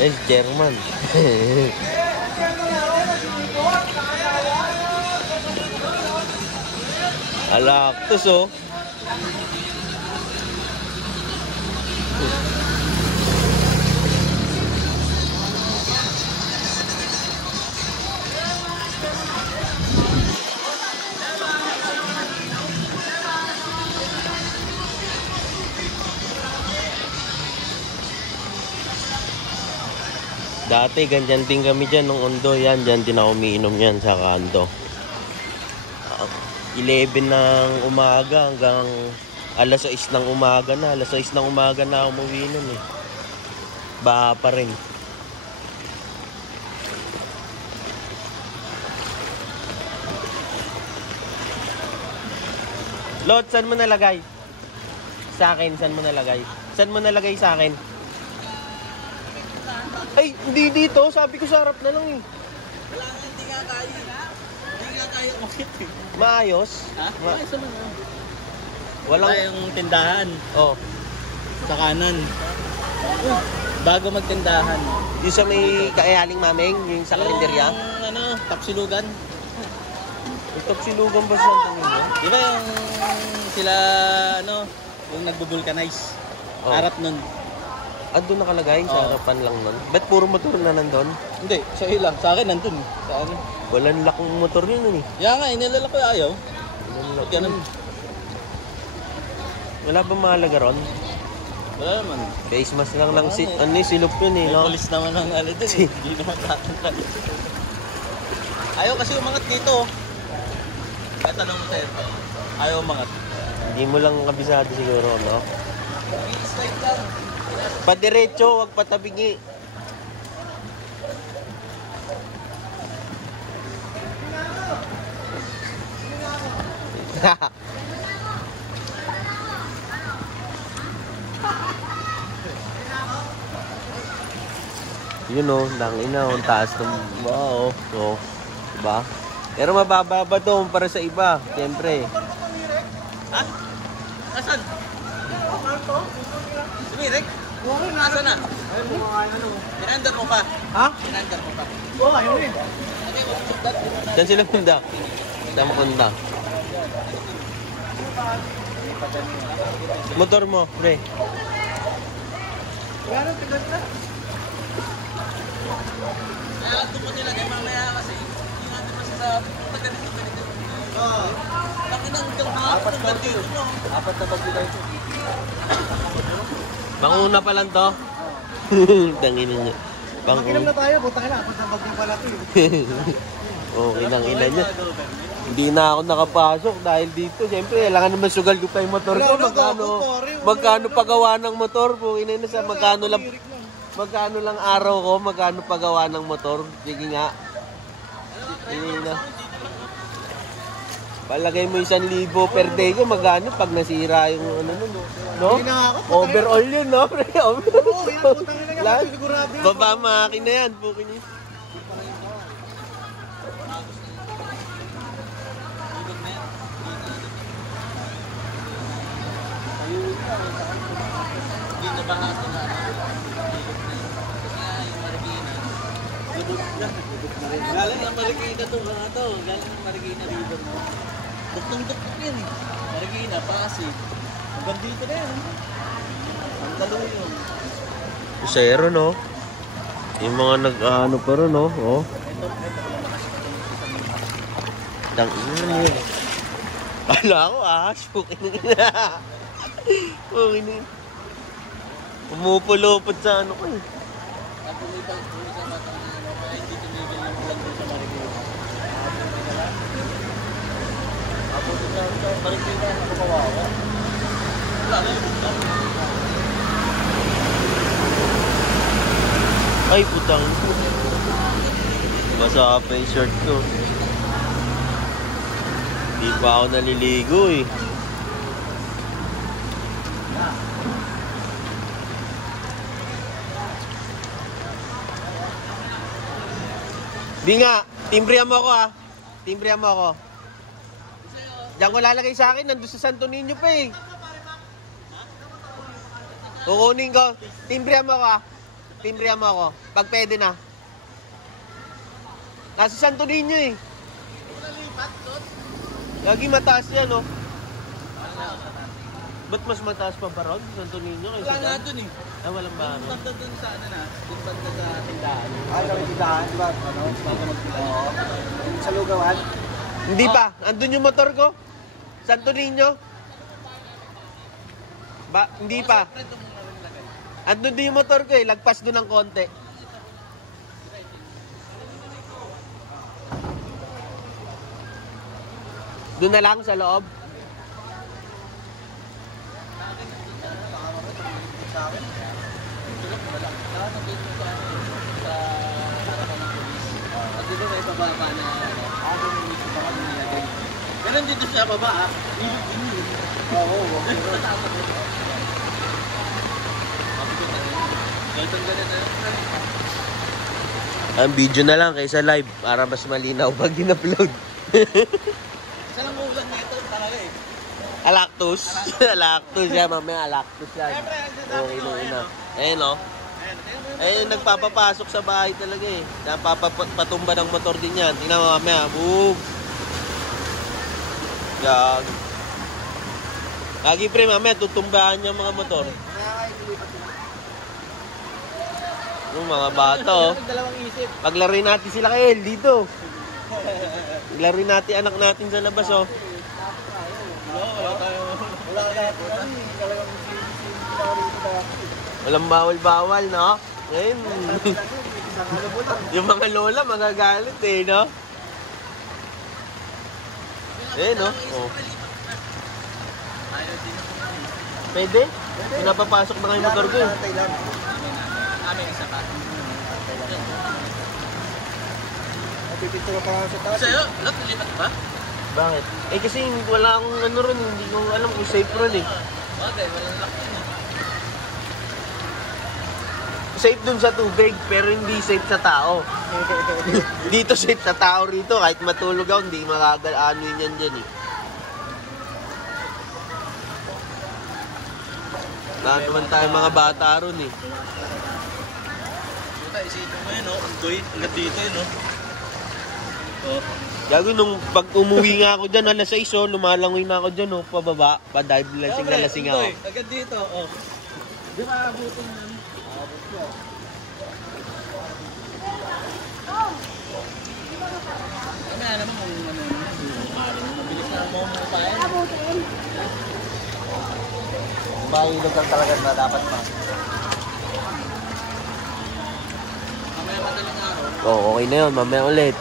Eh, German. Alaktos, oh. Dati ganyan din kami dyan nung Ondo. Yan, dyan din ako umiinom yan sa kanto. 11 ng umaga hanggang alas 6 ng umaga na. Alas 6 ng umaga na ako umuwi nun eh. Baha pa rin. Lot, saan mo nalagay? Sa akin, saan mo nalagay? Saan mo nalagay sa akin? Ay, hindi dito. Sabi ko sa harap na lang eh. Wala nga, hindi nga kaya. Hindi nga kaya umakit eh. Maayos? Ha? Maayos naman ah. Walang... Wala yung tindahan. Oh. Sa kanan. Bago magtindahan. Yung sa may kaayaling mameng, yung sa karinderya? Yung ano, tapsilugan. Yung tapsilugan ba sa tingin mo? Di ba yung sila, ano, yung nagbubulkanize? Oh. Harap nun. Doon nakalagay sa harapan lang nun. Ba't puro motor na nandun? Hindi, sa ilang. Sa akin nandun. Sa ano? Walang lakong motor yun nun eh. Kaya nga, inilala ko ayaw. Walang lak. Ganun. Wala ba mahalaga ron? Wala naman. Face mask lang lang silop yun eh, May no? polis naman ang ano dun eh. Hindi naman tatangkal. Ayaw kasi umangat dito. Kaya tanong mo sa'yo. Ayaw umangat. Hindi mo lang kabisado siguro, no? Slide lang. Padiretso, wag patabingi. Yun o, langina o, taas ng wow, o, diba? Pero mababa ba to para sa iba, siyempre. Ha? Asan? Sumirek? Asan na? Pinandar mo pa? Ha? Pinandar mo pa? Oo, ayun eh. Saan sila punta? Saan mo punta? Motor mo, pre. Gano'n, tigas na? Kaya ito mo nilagay mamaya kasi hindi natin pa sa pagkaganito. Oo. Takinang apat na dito, no? Apat na bagyo tayo ito. Panguna pa lang to. Tangina niya. Makinom na tayo, butang na. Apat na bagyo pala ito eh. Okay lang ina niya. Hindi na ako nakapasok dahil dito. Siyempre, kailangan naman sugal ko pa yung motor ko. Magkano pagawa ng motor po? Ina na sa magkano lang araw ko, magkano pagawa ng motor. Sige nga. Ina. Palagay mo 1,000 per day ko, magkano pag nasira yung ano nun, no? Overall yun, no? Baba makin na yan, pukin niya. Dito ba hato na? Galing ang Marikina to, galing ang Marikina River mo. Duktong-duktok yan eh. Marikina, Pasig. Hanggang dito na yan. Ang talong yun. Zero, no? Yung mga nag-ano pa rin, no? Oh. Tangina niya. Kala ko, pukin na. Pukin na. Umupulupot sa ano ko eh. Kapulipang sa batang ano, kaya hindi tumigil ng ulan doon sa Marikina. Ako doon sa Marikina, ako kawawa. Wala na yun. Ay, putang. Basa pa yung shirt ko. Di pa ako naliligo eh. Di nga, timbrihan mo ako ah. Timbrihan mo ako. Diyan ko lalagay sa akin, nandun sa Santo Niño pa eh. Kukunin ko. Timbrihan mo ako ah. timbrihan mo ako. Pag pwede na. Nasa Santo Niño eh. Lagi mataas yan, oh. Ba't mas mataas pa ba ron? Santo Niño? Wala nga dun eh. Ah, walang ba? Yung banda dun sa ano na, yung banda sa tindahan. Sa tindahan, di ba? Ano? Bago magpila. Sa lugawan. Hindi pa. Andun yung motor ko. Santo Niño. Hindi pa. Andun din yung motor ko eh. Lagpas doon ng konti. Doon na lang sa loob. At dito may pababa na ganun dito sa baba ah. Oo. Ang video na lang kaysa live para mas malinaw pag in-upload. Isa lang ulan nito talaga eh. Alactus. Alactus yan, mamaya alactus yan. Okay na una. Ayun o. Ayun, nagpapapasok sa bahay talaga eh. Patumba ng motor din yan. Tingnan mo mamaya. Boom. Yan. Lagi pre, mamaya tutumbahan yung mga motor. Yung mga bata oh. Dalawang isip. Paglaruin natin sila kay El dito. Paglaruin natin anak natin sa labas oh. Wala tayo. Walang bawal-bawal, no? Ngayon, yung mga lola magagalit eh, no? Eh, no? Oh. Pwede? Pinapapasok na yung motor ko eh. Amin isa pa. Pipicture pa sa taas. Sa'yo, lahat nilipat ba? Bakit? Eh kasi wala akong ano ron, hindi ko alam kung safe ron eh. Bagay, walang lock yun eh. Safe dun sa tubig, pero hindi safe sa tao. Dito safe sa tao rito, kahit matulog ako, hindi makagaano yan dyan eh. Lahat naman tayo mga bata ron eh. Puta, isipin mo yun, no? Undoy, ulat dito yun, no? Oh. Gago nung pag umuwi nga ako dyan, alas 6 oh, lumalangoy na ako dyan oh, pababa, pa-dive lasing na lasing ako. Undoy, agad dito, oh. Di ba abutin yun? Abot ko. Kaya naman kung ano, mabilis na mo pa yan. Mahilog lang talaga na dapat pa. Mamaya madaling araw. Oh, okay na yun, mamaya ulit.